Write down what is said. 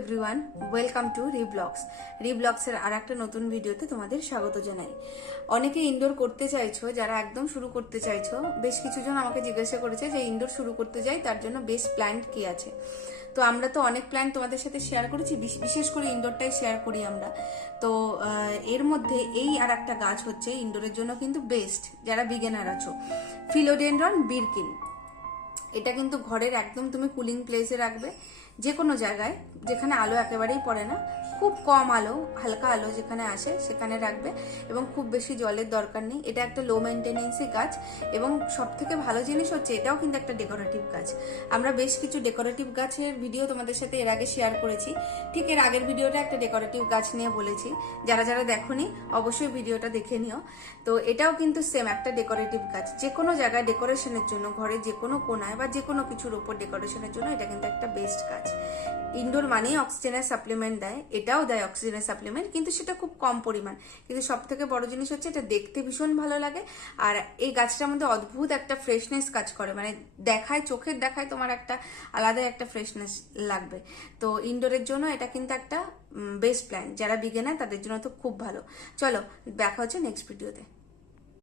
Everyone, welcome to রিব্লগসের আর একটা নতুন ভিডিওতে তোমাদের স্বাগত জানাই। অনেকে ইনডোর করতে চাইছো, যারা একদম শুরু করতে চাইছো, বেশ কিছুজন আমাকে জিজ্ঞাসা করেছে যে ইনডোর শুরু করতে যাই তার জন্য বেস্ট প্ল্যান্ট কি আছে। তো আমরা তো অনেক প্ল্যান্ট তোমাদের সাথে শেয়ার করেছি, বিশেষ করে ইনডোরটাই শেয়ার করি আমরা। তো এর মধ্যে এই আর একটা গাছ হচ্ছে ইনডোরের জন্য কিন্তু বেস্ট, যারা বিগিনার আছো, ফিলোডেন্ড্রন বিরকিন। এটা কিন্তু ঘরের একদম তুমি কুলিং প্লেসে রাখবে, যে কোনো জায়গায় যেখানে আলো একেবারেই পড়ে না, খুব কম আলো, হালকা আলো যেখানে আসে সেখানে রাখবে, এবং খুব বেশি জলের দরকার নেই। এটা একটা লো মেনটেনেন্সি গাছ, এবং সব থেকে ভালো জিনিস হচ্ছে এটাও কিন্তু একটা ডেকোরেটিভ গাছ। আমরা বেশ কিছু ডেকোরেটিভ গাছের ভিডিও তোমাদের সাথে এর আগে শেয়ার করেছি, ঠিক এর আগের ভিডিওটা একটা ডেকোরেটিভ গাছ নিয়ে বলেছি। যারা যারা দেখোনি অবশ্যই ভিডিওটা দেখে নিও। তো এটাও কিন্তু সেম একটা ডেকোরেটিভ গাছ, যে কোনো জায়গায় ডেকোরেশনের জন্য, ঘরে যে কোনো কোনায় বা যে কোনো কিছুর উপর ডেকোরেশনের জন্য এটা কিন্তু একটা বেস্ট গাছ। ইনডোর মানেই অক্সিজেনের সাপ্লিমেন্ট দেয়, এটাও দেয় অক্সিজেনের সাপ্লিমেন্ট, কিন্তু সেটা খুব কম পরিমাণ। কিন্তু সব থেকে বড় জিনিস হচ্ছে এটা দেখতে ভীষণ ভালো লাগে, আর এই গাছটার মধ্যে অদ্ভুত একটা ফ্রেশনেস কাজ করে, মানে দেখায়, চোখের দেখায় তোমার একটা আলাদা একটা ফ্রেশনেস লাগবে। তো ইনডোরের জন্য এটা কিন্তু একটা বেস্ট প্ল্যান, যারা বিগিনার তাদের জন্য তো খুব ভালো। চলো দেখা হচ্ছে নেক্সট ভিডিওতে।